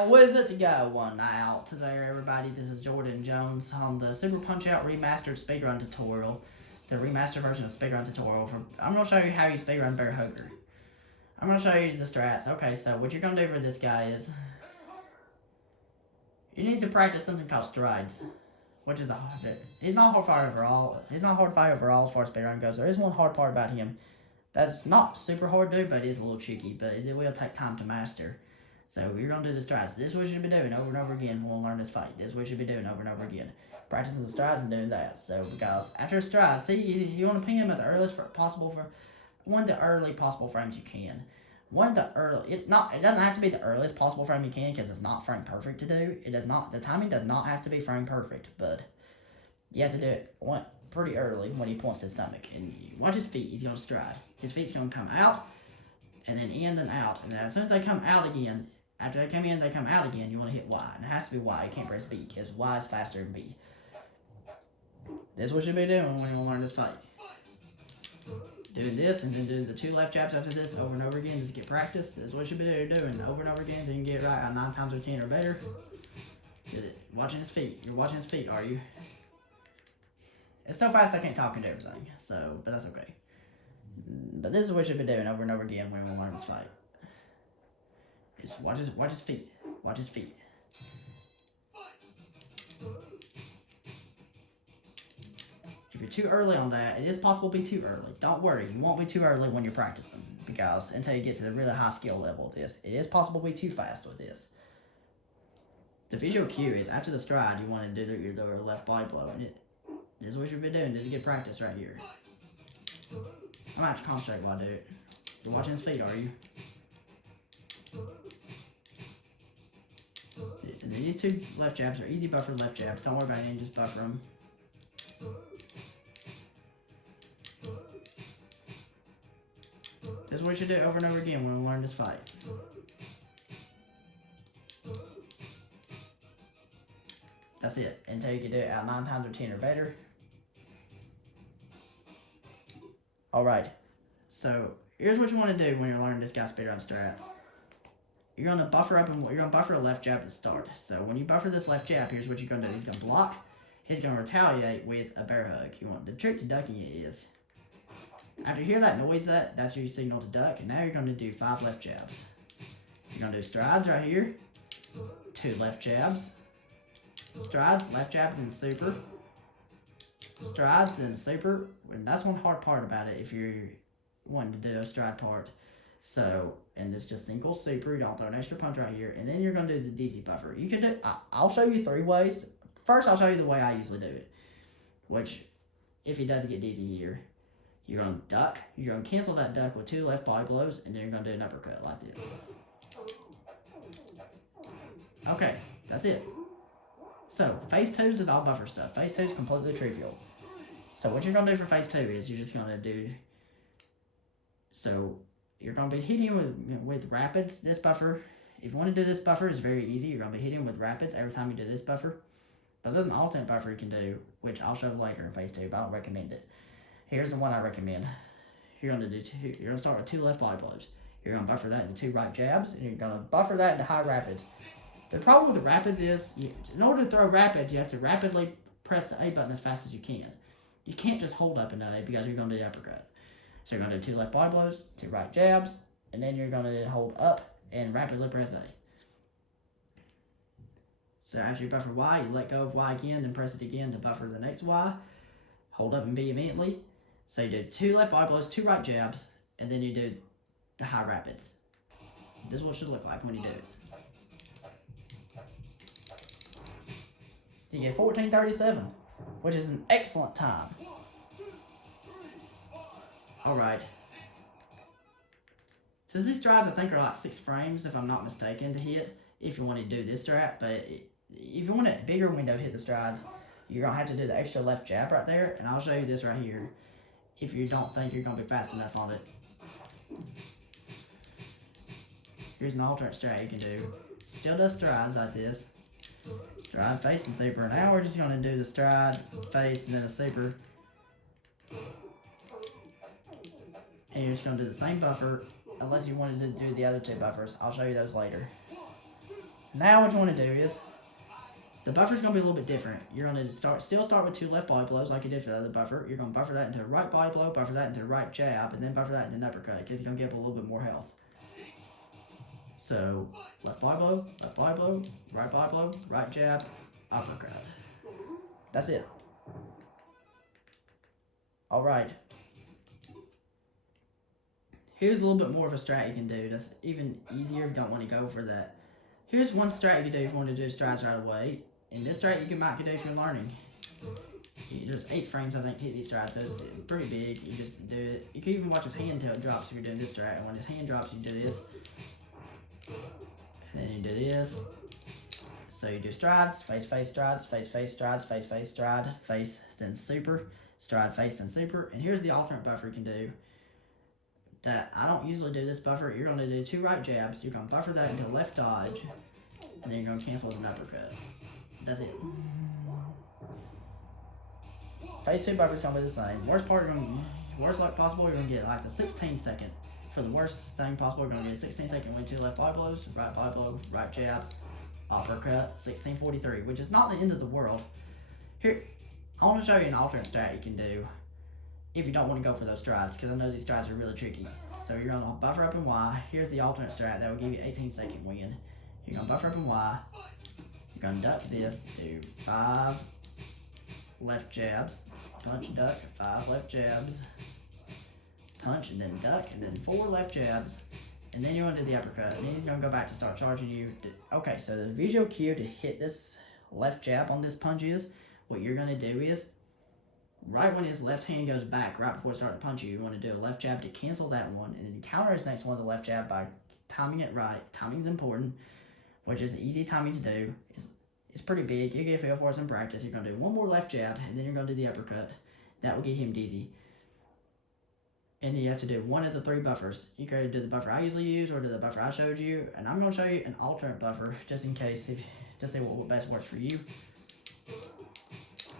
Now, with it to go one out there, everybody. This is Jordan Jones on the Super Punchout Remastered Speedrun tutorial. The remastered version of Speedrun tutorial. I'm going to show you how you speedrun Bear Hugger. I'm going to show you the strats. Okay, so what you're going to do for this guy is you need to practice something called strides, which is he's not hard to fight overall. He's not hard to fight overall as far as speedrun goes. There is one hard part about him that's not super hard to do, but it is a little tricky. But it will take time to master. So you're going to do the strides. This is what you should be doing over and over again when we learn this fight. This is what you should be doing over and over again. Practicing the strides and doing that. So because after strides, see, you want to pin him at the earliest possible for one of the early possible frames you can. One of the early, it doesn't have to be the earliest possible frame you can because it's not frame perfect to do. It does not, the timing does not have to be frame perfect, but you have to do it pretty early when he points to his stomach. And watch his feet, he's going to stride. His feet's going to come out, and then in and out. And then as soon as they come out again, after they come in, they come out again, you want to hit Y. And it has to be Y. You can't press B because Y is faster than B. This is what you should be doing when you learn this fight. Doing this and then doing the 2 left jabs after this over and over again just to get practice. This is what you should be doing over and over again so you can get it right 9 times out of 10 or better. Watching his feet. You're watching his feet, are you? It's so fast I can't talk into everything. So, but that's okay. But this is what you should be doing over and over again when we learn this fight. Just watch his feet. Watch his feet. If you're too early on that, it is possible to be too early. Don't worry, you won't be too early when you're practicing. Because until you get to the really high skill level of this, it is possible to be too fast with this. The visual cue is after the stride, you want to do your left body blow. And this is what you should be doing. This is good practice right here. I'm going to have to concentrate while I do it. You're watching his feet, are you? And then these 2 left jabs are easy buffer left jabs. Don't worry about anything, just buffer them. This is what you should do over and over again when we learn this fight. That's it. Until you can do it out 9 times or 10 or better. Alright. So, here's what you want to do when you're learning this guy's speedrun strats. You're going to buffer up and you're going to buffer a left jab to start. So when you buffer this left jab, here's what you're going to do. He's going to block. He's going to retaliate with a bear hug. The trick to ducking it is, after you hear that noise, that's your signal to duck. And now you're going to do 5 left jabs. You're going to do strides right here. 2 left jabs. Strides, left jab, then super. Strides, then super. And that's one hard part about it if you're wanting to do a stride part. So, and it's just single super, don't throw an extra punch right here, and then you're going to do the DZ buffer. You can do, I'll show you 3 ways. First, I'll show you the way I usually do it, which, if he doesn't get DZ here, you're going to duck, you're going to cancel that duck with 2 left body blows, and then you're going to do an uppercut like this. Okay, that's it. So, phase 2 is all buffer stuff. Phase 2 is completely trivial. So, what you're going to do for phase 2 is you're just going to do, so, you're going to be hitting with rapids. This buffer, if you want to do this buffer, it's very easy. You're going to be hitting with rapids every time you do this buffer. But there's an alternate buffer you can do, which I'll show later in phase 2, but I don't recommend it. Here's the one I recommend. You're going to start with 2 left body blows. You're going to buffer that into 2 right jabs, and you're going to buffer that into high rapids. The problem with the rapids is, in order to throw rapids, you have to rapidly press the A button as fast as you can. You can't just hold up into A because you're going to do the uppercut. So you're going to do 2 left body blows, 2 right jabs, and then you're going to hold up and rapidly press A. So after you buffer Y, you let go of Y again, then press it again to buffer the next Y. Hold up and B immediately. So you do 2 left body blows, 2 right jabs, and then you do the high rapids. This is what it should look like when you do it. You get 14:37, which is an excellent time. Alright. So these strides I think are like 6 frames if I'm not mistaken to hit if you want to do this strat, but if you want a bigger window to hit the strides, you're going to have to do the extra left jab right there, and I'll show you this right here if you don't think you're going to be fast enough on it. Here's an alternate strat you can do. Still does strides like this. Stride, face, and super. And now we're just going to do the stride, face, and then a super. And you're just going to do the same buffer, unless you wanted to do the other 2 buffers. I'll show you those later. Now what you want to do is, the buffer's going to be a little bit different. You're going to still start with 2 left body blows like you did for the other buffer. You're going to buffer that into a right body blow, buffer that into a right jab, and then buffer that into an uppercut because you're going to get up a little bit more health. So, left body blow, right body blow, right jab, uppercut. That's it. Alright. Here's a little bit more of a strat you can do. That's even easier if you don't want to go for that. Here's one strat you can do if you want to do strats right away. And this strat you might do if you're learning. There's 8 frames I think to hit these strats, so it's pretty big. You just do it. You can even watch his hand until it drops if you're doing this strat. And when his hand drops, you do this. And then you do this. So you do strides, face, strides, face, strides, face, stride, face, then super, stride, face, then super. And here's the alternate buffer you can do. That I don't usually do this buffer. You're going to do 2 right jabs. You're going to buffer that into a left dodge. And then you're going to cancel with an uppercut. That's it. Phase 2 buffer is going to be the same. Worst luck possible, you're going to get like the 16-second. For the worst thing possible, you're going to get 16-second with 2 left body blows, right body blow, right jab, uppercut, 16:43, which is not the end of the world. Here, I want to show you an alternate strat you can do if you don't want to go for those strides, because I know these strides are really tricky. So you're going to buffer up in Y. Here's the alternate strat that will give you 18-second win. You're going to buffer up in Y. You're going to duck this, do 5 left jabs, punch, duck, 5 left jabs, punch, and then duck, and then 4 left jabs, and then you want to do the uppercut, and then he's going to go back to start charging you. Okay, so the visual cue to hit this left jab on this punch is, what you're going to do is, right when his left hand goes back, right before it starts to punch you, you want to do a left jab to cancel that one, and then you counter his next one with a left jab by timing it right. Timing is important, which is easy timing to do. It's pretty big. You get a feel for it in practice. You're going to do 1 more left jab, and then you're going to do the uppercut. That will get him dizzy. And then you have to do 1 of the 3 buffers. You can either do the buffer I usually use or do the buffer I showed you. And I'm going to show you an alternate buffer just in case, to see what best works for you. What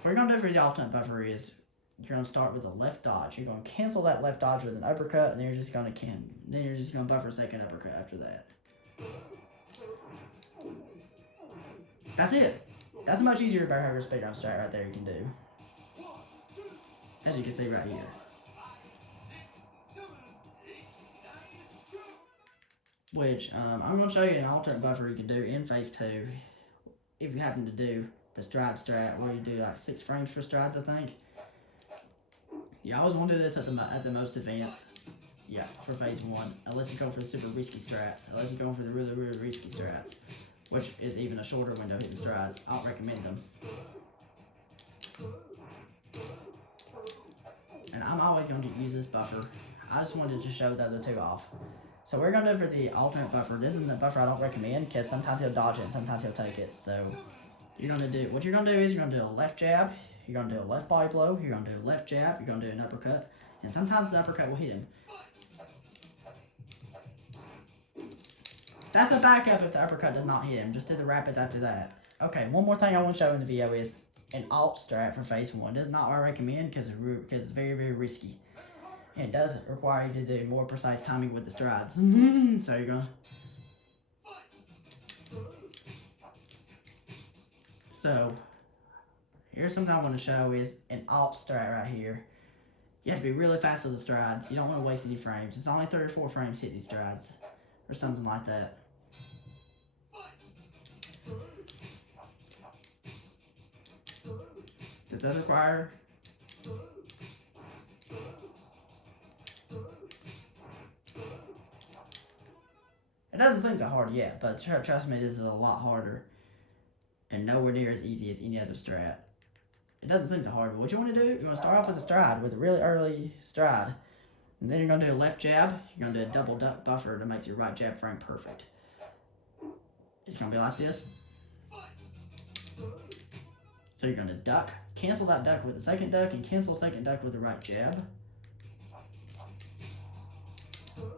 you're going to do for the alternate buffer is you're going to start with a left dodge. You're going to cancel that left dodge with an uppercut, and then you're just going to buffer a second uppercut after that. That's it. That's a much easier barrier speedrun strat right there you can do. As you can see right here. Which, I'm going to show you an alternate buffer you can do in phase 2. If you happen to do the stride strat, where you do like 6 frames for strides, I think. You always want to do this at the most advanced. Yeah, for phase 1. Unless you're going for the super risky strats. Unless you're going for the really, really risky strats. Which is even a shorter window hitting strides. I don't recommend them. And I'm always going to use this buffer. I just wanted to show the other 2 off. So we're going to do for the alternate buffer. This isn't the buffer I don't recommend because sometimes he'll dodge it and sometimes he'll take it. So you're going to do, what you're going to do is you're going to do a left jab. You're going to do a left body blow. You're going to do a left jab. You're going to do an uppercut. And sometimes the uppercut will hit him. That's a backup if the uppercut does not hit him. Just do the rapids after that. Okay, one more thing I want to show in the video is an alt strat for phase 1. This is not what I recommend because it's very, very risky. And it does require you to do more precise timing with the strides. So you're going to... So, here's something I want to show is an alt strat right here. You have to be really fast with the strides. You don't want to waste any frames. It's only 3 or 4 frames to hit these strides. Or something like that. Does that require... It doesn't seem that hard yet, but trust me, this is a lot harder. And nowhere near as easy as any other strat. It doesn't seem that hard, but what you want to do, you're going to start off with a stride, with a really early stride. And then you're going to do a left jab. You're going to do a double duck buffer that makes your right jab frame perfect. It's going to be like this. So you're going to duck. Cancel that duck with the second duck and cancel second duck with the right jab.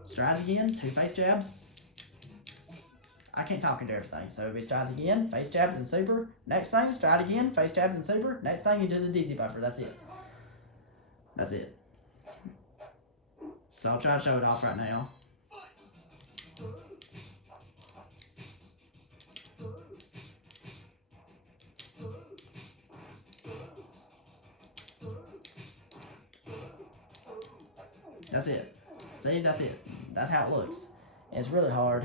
Strides again. 2 face jabs. I can't talk into everything. So it'll be strides again. Face jabs and super. Next thing, stride again. Face jabs and super. Next thing, you do the dizzy buffer. That's it. That's it. So I'll try to show it off right now. That's it. See, that's it. That's how it looks. It's really hard.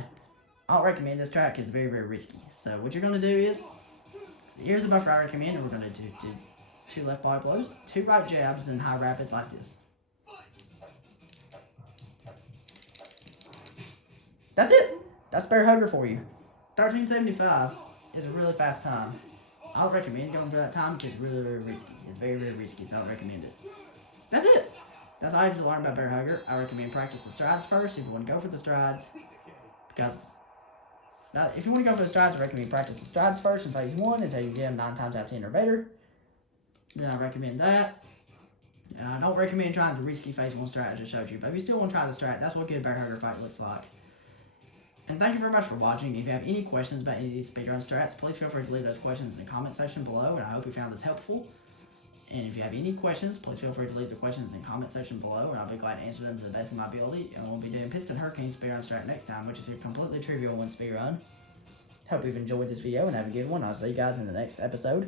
I don't recommend this track. It's very, very risky. So what you're going to do is, here's the buffer I recommend. And we're going to do 2 left body blows, 2 right jabs, and high rapids like this. That's it. That's bear hugger for you. 1375 is a really fast time. I don't recommend going for that time because it's really, really risky. It's very, very risky, so I don't recommend it. That's it. That's all you have to learn about bear hugger. I recommend practice the strides first if you want to go for the strides. Because if you want to go for the strides, I recommend practice the strides first in phase 1 until you get them 9 times out of 10 or better. Then I recommend that. And I don't recommend trying the risky phase 1 strat I just showed you. But if you still want to try the strat, that's what good bear hugger fight looks like. And thank you very much for watching. If you have any questions about any of these speedrun strats, please feel free to leave those questions in the comment section below, and I hope you found this helpful. And if you have any questions, please feel free to leave the questions in the comment section below, and I'll be glad to answer them to the best of my ability. And we'll be doing Piston Hurricane speedrun strat next time, which is a completely trivial one speedrun. Hope you've enjoyed this video and have a good one. I'll see you guys in the next episode.